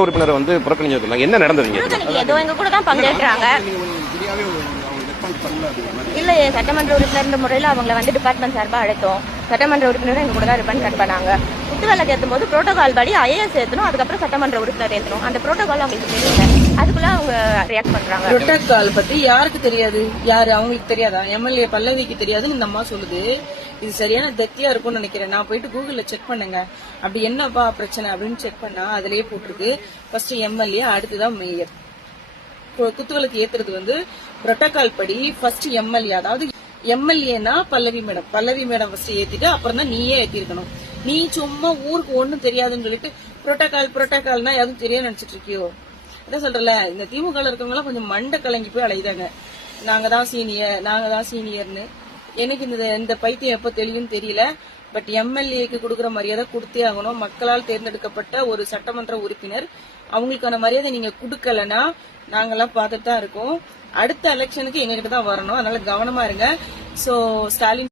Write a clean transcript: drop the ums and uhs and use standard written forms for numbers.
உறுப்பினர் வந்து புறக்கணிச்சிருக்காங்க. என்ன நடந்ததுங்க? ஏதோ எங்க கூட தான் பங்கேற்றாங்க. இல்லையே, சட்டமன்ற உறுப்பினர் முறையில் அவங்களை வந்து டிபார்ட்மெண்ட் சார்பாக அழைத்தோம். சட்டமன்ற உறுப்பினரும் எங்க கூட தான் ரிப்பன் கட் பண்ணாங்க. குத்துவிளக்கு ஏற்றும் போது புரோட்டோகால் படி ஐஏஎஸ் ஏற்றணும், அதுக்கப்புறம் சட்டமன்ற உறுப்பினர் ஏற்றணும். அந்த புரோட்டோகால் அவங்களுக்கு தெரியல, அதுக்குள்ள அவங்க ரியாக்ட் பண்றாங்க. புரோட்டோகால் பத்தி யாருக்கு தெரியாது? யாரு அவங்களுக்கு தெரியாதா? எம்எல்ஏ பல்லவிக்கு தெரியாதுன்னு இந்த அம்மா சொல்லுது. இது சரியான தத்தியா இருக்கும்னு நினைக்கிறேன். நான் போயிட்டு கூகுள்ல செக் பண்ணுங்க, அப்படி என்னப்பா பிரச்சனை அப்படின்னு செக் பண்ணா அதுலயே போட்டிருக்கு. ஃபர்ஸ்ட் எம்எல்ஏ, அடுத்துதான் மேயர். குத்துவிளக்கு ஏத்துறது வந்து புரோட்டோகால் படி ஃபர்ஸ்ட் எம்எல்ஏ, அதாவது எம்எல்ஏனா பல்லவி மேடம் ஃபர்ஸ்ட் ஏத்திட்டு அப்புறம் தான் நீயே ஏத்திருக்கணும். நீ சும்மா ஊருக்கு ஒண்ணும் தெரியாதுன்னு சொல்லிட்டு புரோட்டோகால்னா எதுவும் தெரியாது நினைச்சிட்டு இருக்கியோ? அதான் சொல்றல, இந்த திமுக இருக்கவங்க எல்லாம் கொஞ்சம் மண்டை கலங்கி போய் அழைதாங்க. நாங்க தான் சீனியர்னு. எனக்கு இந்த பைத்தியம் எப்ப தெளியும் தெரியல. பட் எம்எல்ஏக்கு கொடுக்கற மரியாதை கொடுத்தே ஆகணும். மக்களால் தேர்ந்தெடுக்கப்பட்ட ஒரு சட்டமன்ற உறுப்பினர், அவங்களுக்கான மரியாதை நீங்க கொடுக்கலன்னா நாங்கெல்லாம் பார்த்துட்டு தான் இருக்கோம். அடுத்த எலெக்ஷனுக்கு எங்ககிட்ட தான் வரணும். அதனால கவனமா இருங்க. சோ ஸ்டாலின்